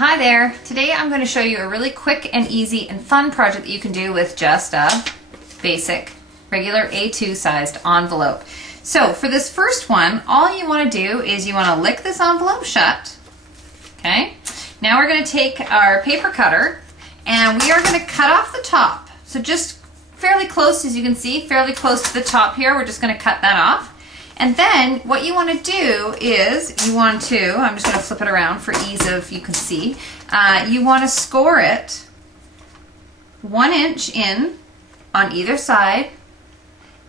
Hi there. Today I'm going to show you a really quick and easy and fun project that you can do with just a basic regular A2 sized envelope. So for this first one, all you want to do is you want to lick this envelope shut. Okay. Now we're going to take our paper cutter and we are going to cut off the top. So just fairly close, as you can see, fairly close to the top here. We're just going to cut that off. And then what you want to do is you want to, I'm just going to flip it around for ease of, you can see, you want to score it 1 inch in on either side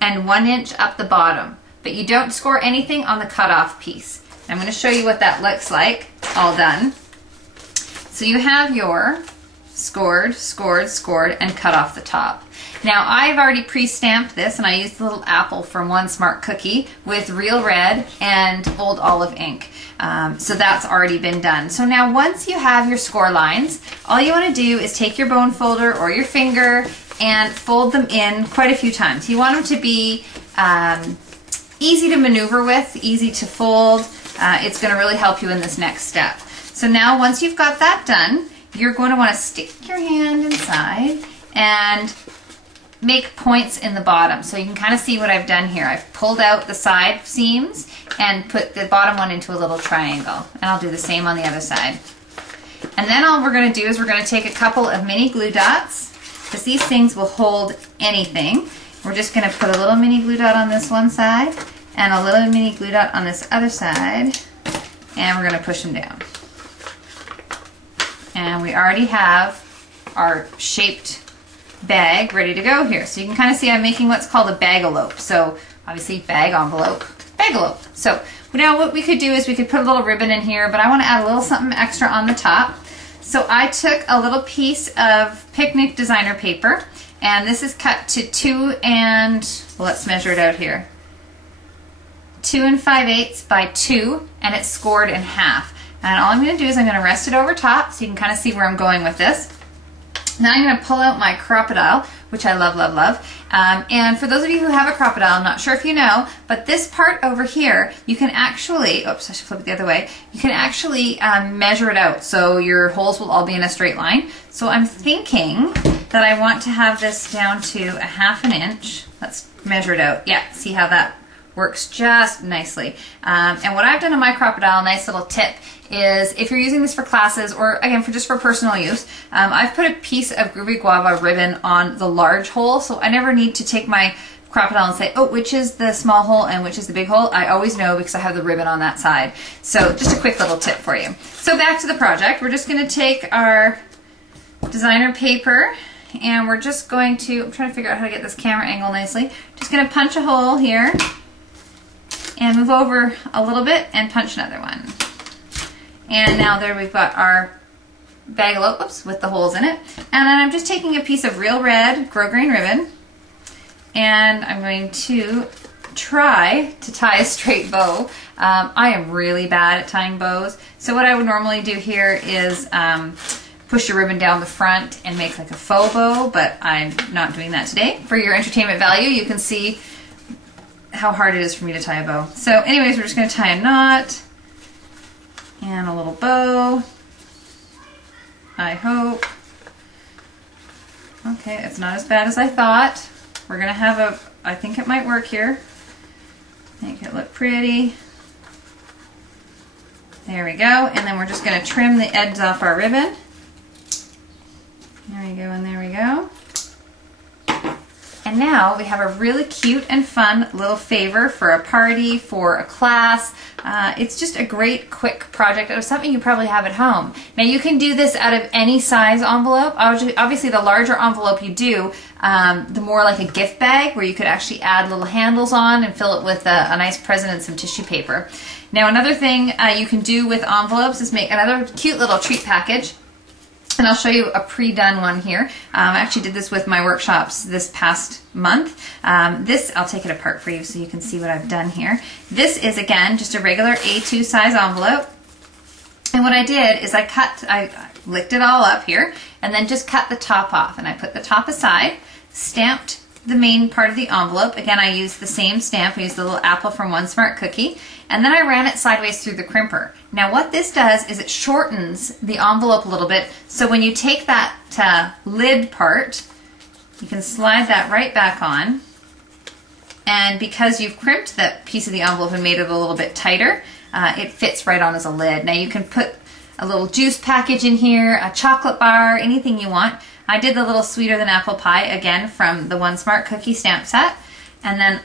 and 1 inch up the bottom. But you don't score anything on the cutoff piece. I'm going to show you what that looks like all done. So you have your scored, scored, scored, and cut off the top. Now I've already pre-stamped this and I used the little apple from One Smart Cookie with real red and old olive ink. So that's already been done. So now once you have your score lines, all you want to do is take your bone folder or your finger and fold them in quite a few times. You want them to be easy to maneuver with, easy to fold. It's going to really help you in this next step. So now once you've got that done, you're going to want to stick your hand inside and make points in the bottom. So you can kind of see what I've done here. I've pulled out the side seams and put the bottom one into a little triangle. And I'll do the same on the other side. And then all we're going to do is we're going to take a couple of mini glue dots, because these things will hold anything. We're just going to put a little mini glue dot on this one side and a little mini glue dot on this other side, and we're going to push them down. And we already have our shaped bag ready to go here. So you can kind of see I'm making what's called a bag-elope. So obviously bag envelope, bag-elope. So now what we could do is we could put a little ribbon in here, but I want to add a little something extra on the top. So I took a little piece of picnic designer paper, and this is cut to 2 and, well, let's measure it out here. 2 5/8 by 2, and it's scored in half. And all I'm going to do is I'm going to rest it over top so you can kind of see where I'm going with this. Now I'm going to pull out my crocodile, which I love, love, love. And for those of you who have a crocodile, I'm not sure if you know, but this part over here, you can actually, oops, I should flip it the other way, you can actually measure it out so your holes will all be in a straight line. So I'm thinking that I want to have this down to a 1/2 inch. Let's measure it out. Yeah, see how that works just nicely. And what I've done on my crocodile, nice little tip, is if you're using this for classes or again just for personal use, I've put a piece of Groovy Guava ribbon on the large hole, so I never need to take my crocodile and say, oh, which is the small hole and which is the big hole. I always know because I have the ribbon on that side. So just a quick little tip for you. So back to the project. We're just going to take our designer paper and we're just going to, I'm trying to figure out how to get this camera angle nicely. Just going to punch a hole here and move over a little bit and punch another one. And now there we've got our bag-elope, oops, with the holes in it. And then I'm just taking a piece of real red grosgrain ribbon and I'm going to try to tie a straight bow. I am really bad at tying bows. So what I would normally do here is push your ribbon down the front and make like a faux bow, but I'm not doing that today. For your entertainment value, you can see how hard it is for me to tie a bow. So anyways, we're just going to tie a knot and a little bow, I hope. Okay, it's not as bad as I thought. We're going to have a, I think it might work here. Make it look pretty. There we go. And then we're just going to trim the ends off our ribbon. There we go, and there we go. And now we have a really cute and fun little favor for a party, for a class. It's just a great quick project. It was something you probably have at home. Now you can do this out of any size envelope. Obviously the larger envelope you do, the more like a gift bag where you could actually add little handles on and fill it with a nice present and some tissue paper. Now another thing you can do with envelopes is make another cute little treat package. And I'll show you a pre-done one here. I actually did this with my workshops this past month. This, I'll take it apart for you so you can see what I've done here. This is, again, just a regular A2 size envelope. And what I did is I licked it all up here and then just cut the top off. And I put the top aside, stamped the main part of the envelope. Again, I used the same stamp. I used the little apple from One Smart Cookie, and then I ran it sideways through the crimper. Now what this does is it shortens the envelope a little bit, so when you take that lid part, you can slide that right back on, and because you've crimped that piece of the envelope and made it a little bit tighter, it fits right on as a lid. Now you can put a little juice package in here, a chocolate bar, anything you want. I did the little sweeter than apple pie, again, from the One Smart Cookie stamp set. And then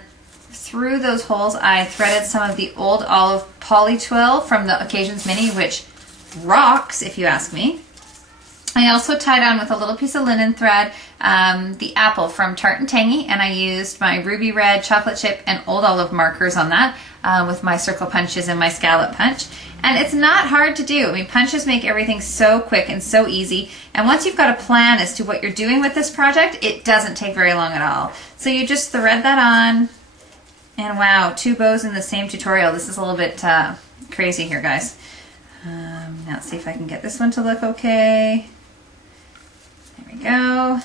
through those holes, I threaded some of the Old Olive Poly Twill from the Occasions Mini, which rocks, if you ask me. I also tied on with a little piece of linen thread the apple from Tart and Tangy, and I used my ruby red chocolate chip and Old Olive markers on that with my circle punches and my scallop punch. And it's not hard to do. I mean, punches make everything so quick and so easy. And once you've got a plan as to what you're doing with this project, it doesn't take very long at all. So you just thread that on, and wow, 2 bows in the same tutorial. This is a little bit crazy here, guys. Now let's see if I can get this one to look okay. There we go.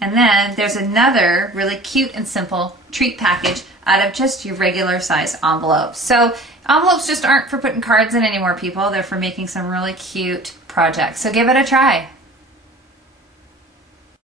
And then there's another really cute and simple treat package out of just your regular size envelopes. So envelopes just aren't for putting cards in anymore, people. They're for making some really cute projects. So give it a try.